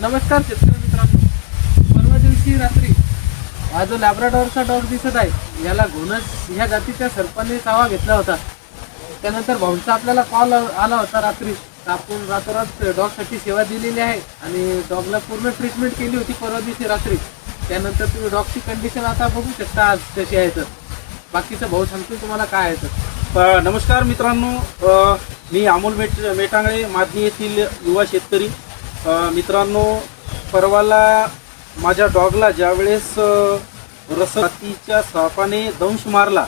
नमस्कार शेतकरी मित्रांनो, परवा दिवशी रात्री हा जो लॅब्राडॉरचा डॉग दिसत आहे याला घोणस ह्या जातीच्या सर्पाने चावा घेतला होता. त्यानंतर भाऊंचा आपल्याला कॉल आला होता रात्री. आपण रातोरात डॉगसाठी सेवा दिलेली आहे आणि डॉगला पूर्ण ट्रीटमेंट केली होती परवा दिवशी रात्री. त्यानंतर तुम्ही डॉगची कंडिशन आता बघू शकता आज कशी आहे. तर बाकीचं भाऊ सांगतील तुम्हाला काय आहे. तर नमस्कार मित्रांनो, मी अमोल मेटांगळे, मादनी येथील युवा शेतकरी. मित्रांनो, परवाला माझ्या डॉगला ज्यावेळेस रसतीच्या सापाने दंश मारला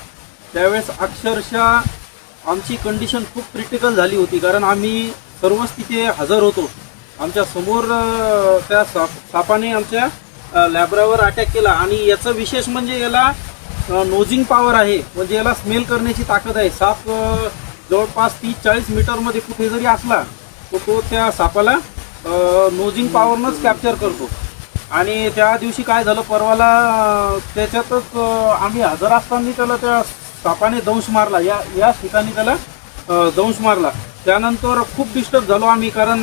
त्यावेळेस अक्षरशः आमची कंडिशन खूप क्रिटिकल झाली होती. कारण आम्ही सर्वच तिथे हजर होतो. आमच्या समोर त्या सापाने आमच्या लॅब्रावर अटॅक केला आणि याचं विशेष म्हणजे याला नोजिंग पॉवर आहे, म्हणजे याला स्मेल करण्याची ताकद आहे. साप जवळपास 30-40 मीटरमध्ये कुठे जरी असला तर तो त्या सापाला नोजिंग पॉवरनंच कॅप्चर करतो. आणि त्या दिवशी काय झालं, परवाला त्याच्यातच आम्ही हजर असताना त्याला त्या सापाने दंश मारला. या ठिकाणी त्याला दंश मारला. त्यानंतर खूप डिस्टर्ब झालो आम्ही, कारण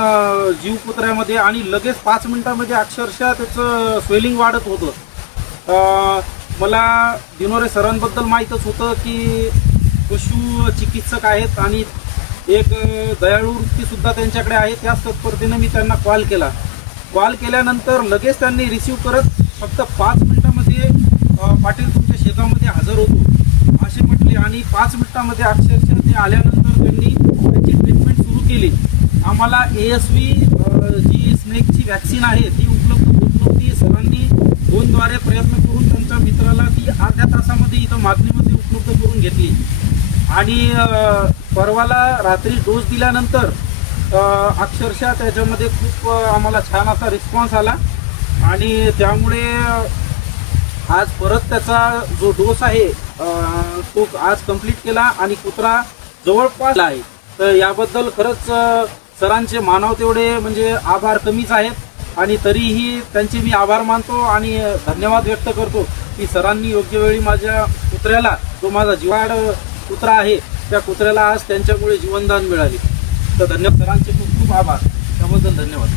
जीव कुत्र्यामध्ये आणि लगेच 5 मिनिटांमध्ये अक्षरशः त्याचं स्वेलिंग वाढत होतं. मला दिनोरे सरांबद्दल माहीतच होतं की पशु चिकित्सक आहेत आणि एक दयाळू वृत्तीसुद्धा त्यांच्याकडे आहे. त्याच तत्परतेने मी त्यांना कॉल केल्यानंतर लगेच त्यांनी रिसीव्ह करत फक्त 5 मिनिटांमध्ये पाटील तुमच्या शेतामध्ये हजर होतो असे म्हटले. आणि 5 मिनिटांमध्ये अक्षरशः ते आल्यानंतर त्यांनी त्यांची ट्रीटमेंट सुरू केली. आम्हाला ASV जी स्नेकची वॅक्सिन आहे ती उपलब्ध होत नव्हती. सरांनी फोनद्वारे प्रयत्न करून त्यांच्या मित्राला ती अर्ध्या तासामध्ये इथं मागणीमध्ये उपलब्ध करून घेतली. आणि परवाला रात्री डोस दिल्यानंतर अक्षरशः त्याच्यामध्ये खूप आम्हाला छान असा रिस्पॉन्स आला आणि त्यामुळे आज परत त्याचा जो डोस आहे तो आज कंप्लीट केला आणि कुत्रा जवळपास आहे. तर याबद्दल खरंच सरांचे मानव तेवढे म्हणजे आभार कमीच आहेत आणि तरीही त्यांचे मी आभार मानतो आणि धन्यवाद व्यक्त करतो की सरांनी योग्य वेळी माझ्या कुत्र्याला, जो माझा जिवाड कुत्रा आहे, त्या कुत्र्याला आज त्यांच्यामुळे जीवनदान मिळाले. तर धन्यवाद, सरांचे खूप खूप आभार. त्याबद्दल धन्यवाद.